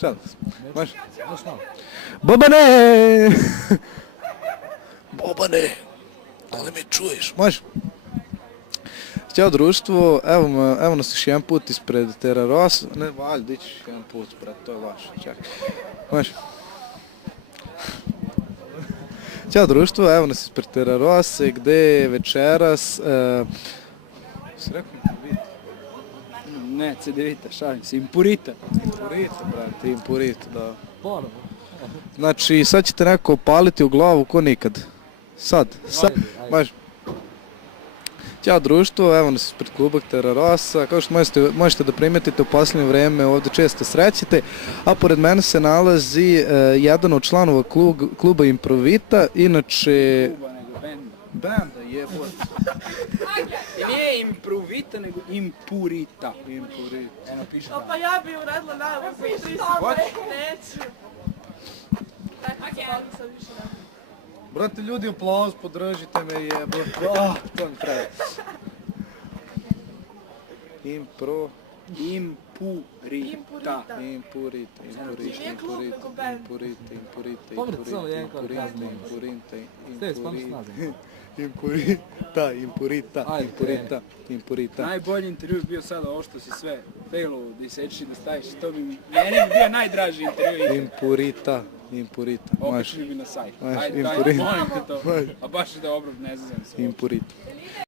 Šalim se. Može? Bobane! Bobane! Da li me čuješ? Može? Ćao društvo, evo nas još jedan put ispred Terarosa. Ne, valjda, ićeš jedan put ispred, to je vaše. Čekaj. Može? Ćao društvo, evo nas ispred Terarose, gde večeras... Si rekao Impurita? Ne, C9, šalim se, Impurita. Impurita, brate, Impurita, da. Ponovo. Znači, sad ćete neko opaliti u glavu ko nikad. Sad. Može. Ćao društvo, evo nas ispred kluba Terarosa. Kao što možete da primetite, u posljednje vreme ovdje često srećete, a pored mene se nalazi jedan od članova kluba Improvita, inače... Kluba nego benda. Benda, jebote. Nije Improvita, nego Impurita. Impurita. Eno, piše Pa ja bi uradila najavu, neću. Sad više ne. Brate, ljudi, aplauz, podržite me, jebote. To mi treba. Impurita. Impurita. Znači, nije klub, nego band. Pomrite samo jedan kod kazne. Stevi, spavno s nazim. Impurita. Najbolji intervju bio sada ovo što si sve failovo da isečeš da staviš. To bi meni bio najdraži intervju. Impurita. Okačili bi na sajt. Može, Ajde, Impurita. molim te to. Može. A baš je da obrov, ne znam se. Impurita.